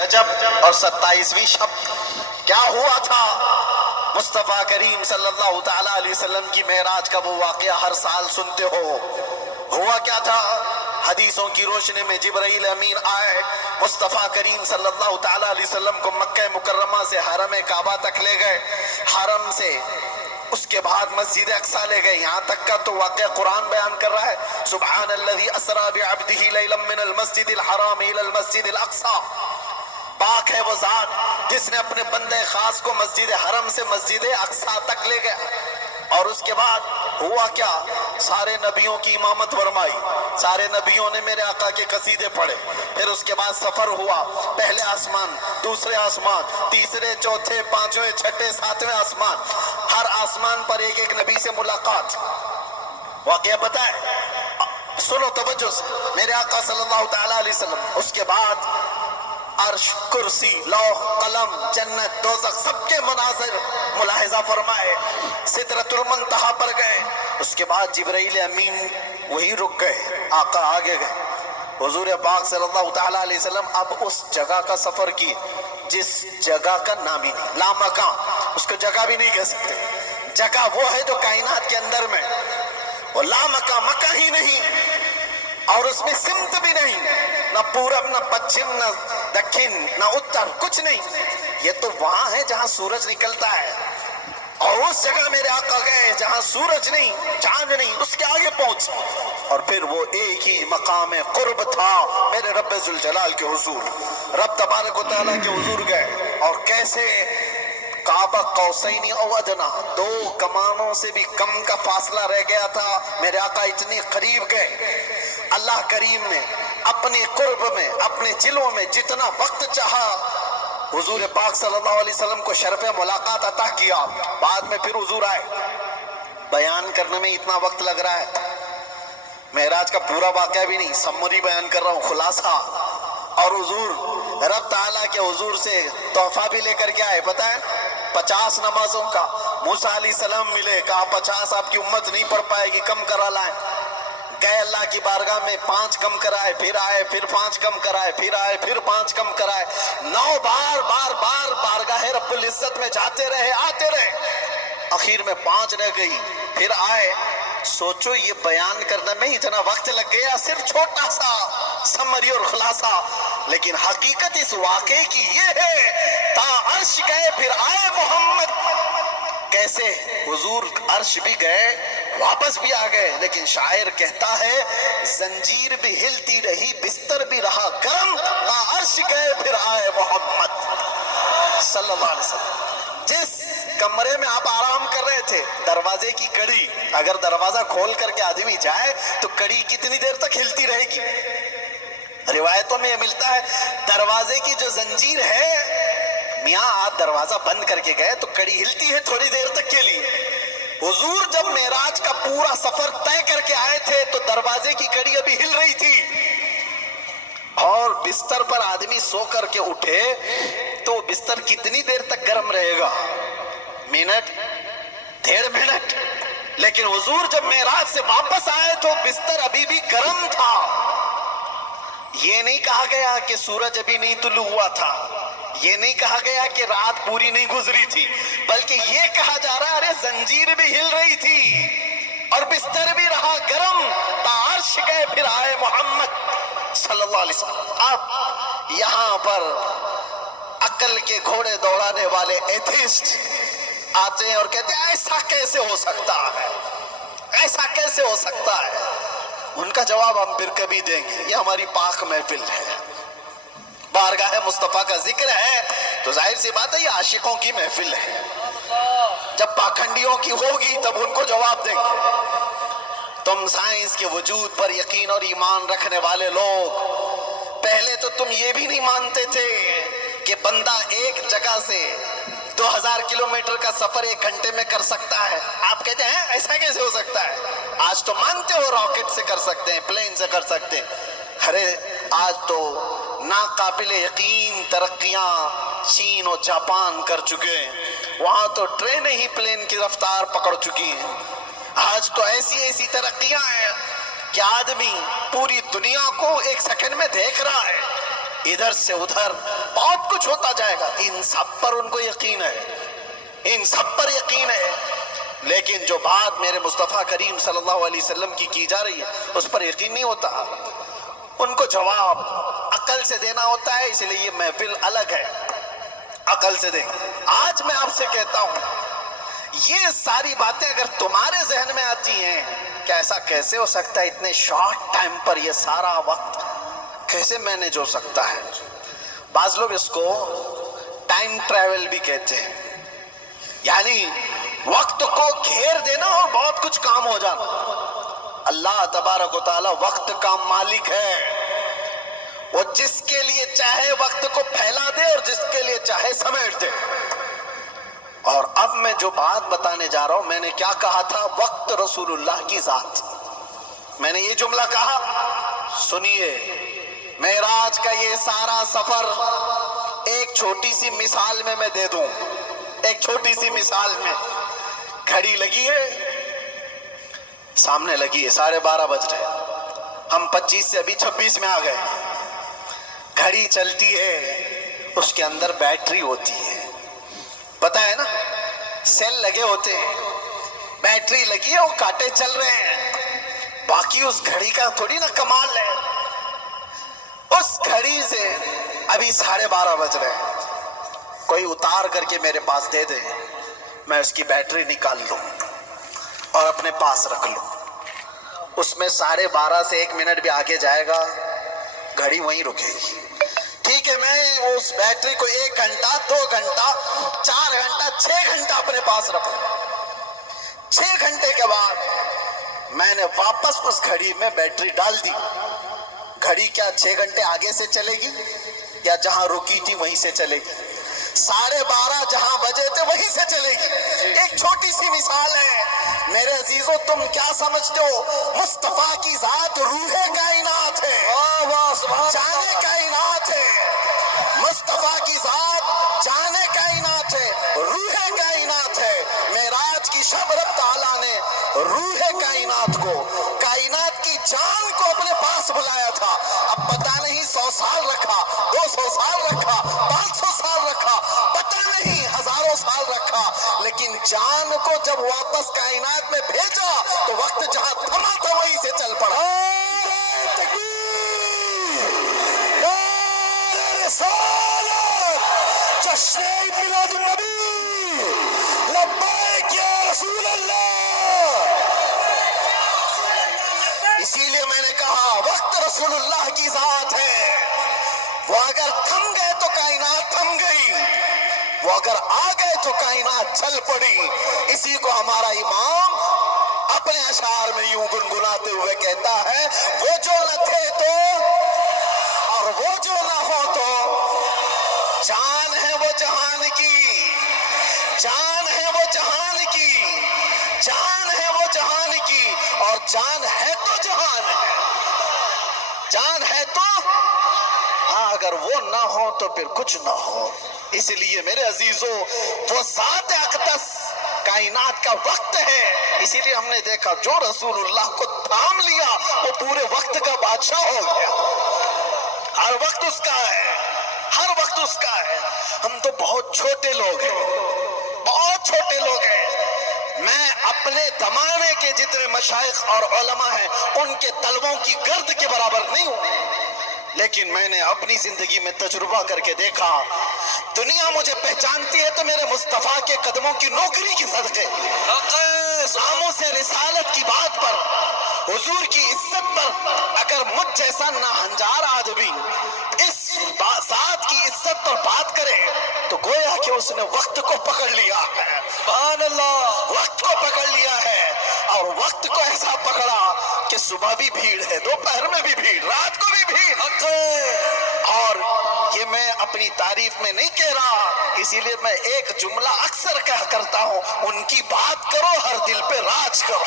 رجب اور 27ویں شب کیا ہوا تھا؟ مصطفیٰ کریم صلی اللہ تعالیٰ علیہ وسلم کی معراج کا وہ واقعہ ہر سال سنتے ہو. ہوا کیا تھا؟ حدیثوں کی روشنی میں جبرائیل امین آئے، مصطفیٰ کریم صلی اللہ تعالیٰ علیہ وسلم کو مکہ مکرمہ سے حرم کعبہ تک لے گئے، حرم سے اس کے بعد مسجد اقصیٰ لے گئے. یہاں تک کا تو واقعہ قرآن بیان کر رہا ہے، سبحان الذی اسریٰ بعبدہ لیلا من المسجد الحرام الی المسجد الاقصیٰ. پاک ہے وہ ذات جس نے اپنے بندے خاص کو مسجد حرم سے مسجد اقصیٰ تک لے گیا. اور اس کے بعد ہوا کیا؟ سارے نبیوں کی امامت فرمائی، سارے نبیوں نے میرے آقا کے قصیدے پڑھے. پھر اس کے بعد سفر ہوا، پہلے آسمان، دوسرے آسمان، تیسرے، چوتھے، پانچویں، چھٹے، ساتویں آسمان. ہر آسمان پر ایک ایک نبی سے ملاقات. واقعہ بتائے، سنو توجہ سے، میرے آقا صلی اللہ تعالیٰ علیہ وسلم اس کے بعد عرش، کرسی، لوح، قلم، جنت، دوزخ سب کے مناظر ملاحظہ فرمائے. سدرۃ المنتہا پر گئے. اس کے بعد جبرائیل امین وہی رک گئے، آقا آگے گئے. حضور پاک صلی اللہ تعالیٰ علیہ وسلم اب اس جگہ کا سفر کی جس جگہ کا نام ہی نہیں، لامکاں، اس کو جگہ بھی نہیں کہہ سکتے. جگہ وہ ہے جو کائنات کے اندر میں، وہ لامکاں، مکہ ہی نہیں، اور اس میں سمت بھی نہیں، نہ پورب، نہ پچھم، نہ دکھن، نہ اتر، کچھ نہیں. یہ تو وہاں ہے جہاں سورج نکلتا ہے، اور اس جگہ میرے آقا گئے جہاں سورج نہیں، چاند نہیں، اس کے آگے پہنچ. اور پھر وہ ایک ہی مقام قرب تھا میرے رب ذوالجلال کے حضور. رب تبارک و تعالیٰ کے حضور گئے، اور کیسے کعبہ قوسین او ادنا، دو کمانوں سے بھی کم کا فاصلہ رہ گیا تھا. میرے آقا اتنے قریب گئے. اللہ کریم نے اپنے قرب میں، اپنے جلوں میں جتنا وقت چاہا حضور پاک صلی اللہ علیہ وسلم کو شرف ملاقات عطا کیا. بعد میں پھر حضور آئے. بیان کرنے میں اتنا وقت لگ رہا ہے، معراج کا پورا واقعہ بھی نہیں، سمری بیان کر رہا ہوں، خلاصہ. اور حضور رب تعالیٰ کے حضور سے تحفہ بھی لے کر کے آئے، پتہ ہے 50 نمازوں کا. موسیٰ علیہ السلام ملے، کہا 50 آپ کی امت نہیں پڑھ پائے گی، کم کرا لائیں. گئے اللہ کی بارگاہ میں، 5 کم کرائے، پھر آئے، پھر 5 کم کرائے، پھر آئے، پھر 5 کم کرائے. 9 بار بارگاہ رب العزت میں جاتے رہے، آتے رہے. اخیر میں 5 رہ گئی، پھر آئے. سوچو یہ بیان کرنے میں اتنا وقت لگ گیا، صرف چھوٹا سا سمری اور خلاصہ. لیکن حقیقت اس واقعے کی یہ ہے، تا عرش گئے پھر آئے محمد. کیسے حضور عرش بھی گئے، واپس بھی آ گئے. لیکن شاعر کہتا ہے زنجیر بھی ہلتی رہی، بستر بھی رہا گرم، تا عرش گئے پھر آئے محمد صلی اللہ علیہ وسلم. جس کمرے میں آپ آرام کر رہے تھے، دروازے کی کڑی، اگر دروازہ کھول کر کے آدمی جائے تو کڑی کتنی دیر تک ہلتی رہے گی؟ روایتوں میں یہ ملتا ہے دروازے کی جو زنجیر ہے، میاں آپ دروازہ بند کر کے گئے تو کڑی ہلتی ہے تھوڑی دیر تک کے لیے. حضور جب معراج کا پورا سفر طے کر کے آئے تھے تو دروازے کی کڑی ابھی ہل رہی تھی، اور بستر پر آدمی سو کر کے اٹھے تو بستر کتنی دیر تک گرم رہے گا؟ Minute, 1.5 minute. لیکن حضور جب معراج سے واپس آئے تو بستر ابھی بھی گرم تھا. یہ نہیں کہا گیا کہ سورج ابھی نہیں طلوع ہوا تھا، یہ نہیں کہا گیا کہ رات پوری نہیں گزری تھی، بلکہ یہ کہا جا رہا ہے ارے زنجیر بھی ہل رہی تھی اور بستر بھی رہا گرم، تا عرش گئے پھر آئے محمد صلی اللہ علیہ وسلم. اب یہاں پر عقل کے گھوڑے دوڑانے والے ایتھیسٹ آتے ہیں اور کہتے ہیں ایسا کیسے ہو سکتا ہے، ایسا کیسے ہو سکتا ہے. ان کا جواب ہم پھر کبھی دیں گے. یہ ہماری پاک محفل ہے، بارگاہ مصطفیٰ کا ذکر ہے تو ظاہر سی بات ہے یہ عاشقوں کی محفل ہے. جب پاکھنڈیوں کی ہوگی تب ان کو جواب دیں گے. تم سائنس کے وجود پر یقین اور ایمان رکھنے والے لوگ، پہلے تو تم یہ بھی نہیں مانتے تھے کہ بندہ ایک جگہ سے 2000 کلومیٹر کا سفر 1 گھنٹے میں کر سکتا ہے. آپ کہتے ہیں ایسا کیسے ہو سکتا ہے؟ آج تو مانتے ہو راکٹ سے کر سکتے ہیں، پلین سے کر سکتے ہیں. ارے آج تو ناقابل یقین ترقیاں چین اور جاپان کر چکے ہیں، وہاں تو ٹرینیں ہی پلین کی رفتار پکڑ چکی ہیں. آج تو ایسی ترقیاں ہیں کہ آدمی پوری دنیا کو 1 سیکنڈ میں دیکھ رہا ہے. ادھر سے ادھر بہت کچھ ہوتا جائے گا. ان سب پر ان کو یقین ہے, ان سب پر یقین ہے, لیکن جو بات میرے مصطفیٰ کریم صلی اللہ علیہ وسلم کی جا رہی ہے اس پر یقین نہیں ہوتا. ان کو جواب عقل سے دینا ہوتا ہے, اس لیے یہ محفل الگ ہے, عقل سے دیں. آج میں آپ سے کہتا ہوں, یہ ساری باتیں اگر تمہارے ذہن میں آتی ہیں کہ ایسا کیسے ہو سکتا ہے, اتنے شارٹ ٹائم پر یہ سارا وقت کیسے مینیج ہو سکتا ہے. بعض لوگ اس کو ٹائم ٹریول بھی کہتے ہیں, یعنی وقت کو گھیر دینا اور بہت کچھ کام ہو جانا. اللہ تبارک و تعالی وقت کا مالک ہے, وہ جس کے لیے چاہے وقت کو پھیلا دے اور جس کے لیے چاہے سمیٹ دے. اور اب میں جو بات بتانے جا رہا ہوں, میں نے کیا کہا تھا, وقت رسول اللہ کی ذات. میں نے یہ جملہ کہا, سنیے, معراج کا یہ سارا سفر ایک چھوٹی سی مثال میں دے دوں, ایک چھوٹی سی مثال میں. گھڑی لگی ہے, سامنے لگی ہے, 12:30 بج رہے, ہم 25 سے ابھی 26 میں آ گئے. گھڑی چلتی ہے, اس کے اندر بیٹری ہوتی ہے, پتا ہے نا, سیل لگے ہوتے ہیں, بیٹری لگی ہے, وہ کانٹے چل رہے ہیں. باقی اس گھڑی کا تھوڑی نا کمال ہے. اس گھڑی سے ابھی 12:30 بج رہے ہیں, کوئی اتار کر کے میرے پاس دے دے, میں اس کی بیٹری نکال لوں اور اپنے پاس رکھ لوں. اس میں 12:30 سے 1 منٹ بھی آگے جائے گا, گھڑی وہیں رکے گی. ٹھیک ہے, میں اس بیٹری کو 1 گھنٹہ 2 گھنٹہ 4 گھنٹہ 6 گھنٹہ اپنے پاس رکھوں. 6 گھنٹے کے بعد میں نے واپس اس گھڑی میں بیٹری ڈال دی. گھڑی کیا 6 گھنٹے آگے سے چلے گی یا جہاں رکی تھی وہیں سے چلے گی؟ 12:30 جہاں بجے تھے وہیں سے چلے گی. ایک چھوٹی سی مثال ہے. میرے عزیزو, تم کیا سمجھتے ہو, مصطفیٰ کی ذات روح کائنات ہے, جانے کائنات ہے. مصطفیٰ کی ذات جانے کائنات ہے, روح کائنات ہے. معراج کی شب رب تعالیٰ نے روح کائنات کو, کائنات کی جان کو اپنے پاس بلایا تھا. اب پتہ نہیں 100 سال رکھا, 200 سال رکھا, 500 سال رکھا, پتہ نہیں ہزاروں سال رکھا, لیکن جان کو جب واپس کائنات میں بھیجا تو وقت جہاں تھما تھا وہیں سے چل پڑا. جشن میلاد النبی, لبیک یا رسول اللہ. اسی لیے میں نے کہا وقت رسول اللہ کی ذات ہے. وہ اگر تھم گئے تو کائنات تھم گئی, وہ اگر آ گئے تو کائنات چل پڑی. اسی کو ہمارا امام اپنے اشعار میں یوں گنگناتے ہوئے کہتا ہے, وہ جو نہ تھے تو اور وہ جو نہ ہو تو, جان ہے وہ جہان کی, جان ہے وہ جہان کی, جان ہے وہ جہان کی, اور جان ہے تو جہان ہے, جان ہے تو ہاں, اگر وہ نہ ہو تو پھر کچھ نہ ہو. اس لیے میرے عزیزو, وہ ذات اقدس کائنات کا وقت ہے. اسی لیے ہم نے دیکھا جو رسول اللہ کو تھام لیا وہ پورے وقت کا بادشاہ ہو گیا. ہر وقت اس کا ہے, ہر وقت اس کا ہے. ہم تو بہت چھوٹے لوگ ہیں, بہت چھوٹے لوگ ہیں. میں اپنے زمانے کے جتنے مشائخ اور علماء ہیں ان کے طلبوں کی گرد کے برابر نہیں ہوں, لیکن میں نے اپنی زندگی میں تجربہ کر کے دیکھا, دنیا مجھے پہچانتی ہے تو میرے مصطفیٰ کے قدموں کی نوکری کی صدقے, ناموں سے رسالت کی بات پر, حضور کی عزت پر. اگر مجھ جیسا ناہنجار آدمی اس ذات کی عزت پر بات کرے تو گویا کہ اس نے وقت کو پکڑ لیا ہے. سبحان اللہ, وقت کو پکڑ لیا ہے, اور وقت کو ایسا پکڑا کہ صبح بھی بھیڑ ہے, دوپہر میں بھی بھیڑ, رات کو بھی بھیڑ. اور یہ میں اپنی تعریف میں نہیں کہہ رہا, اسی لیے میں ایک جملہ اکثر کہا کرتا ہوں, ان کی بات کرو ہر دل پہ راج کرو.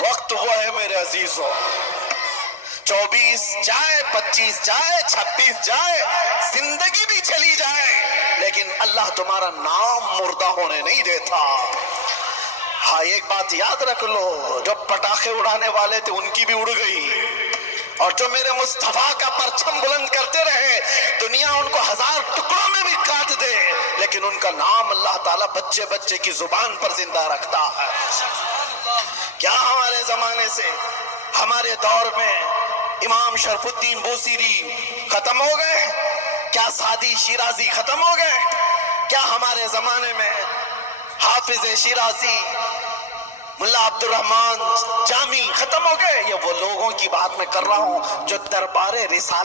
وقت وہ ہے میرے عزیزوں, 24 جائے, 25 جائے, 26 جائے, زندگی بھی چلی جائے, لیکن اللہ تمہارا نام مردہ ہونے نہیں دیتا. ہاں, ایک بات یاد رکھ لو, جو پٹاخے اڑانے والے تھے ان کی بھی اڑ گئی, اور جو میرے مصطفیٰ کا پرچم بلند کرتے رہے، دنیا ان کو 1000 ٹکڑوں میں بھی کاٹ دے، لیکن ان کا نام اللہ تعالیٰ بچے بچے کی زبان پر زندہ رکھتا ہے۔ کیا ہمارے زمانے سے، ہمارے دور میں امام شرف الدین بوصیری ختم ہو گئے؟ کیا سعدی شیرازی ختم ہو گئے؟ کیا ہمارے زمانے میں حافظ شیرازی، ملا عبد الرحمن جامی ختم ہو گئے؟ یہ وہ لوگوں کی بات میں کر رہا ہوں جو دربار رسالت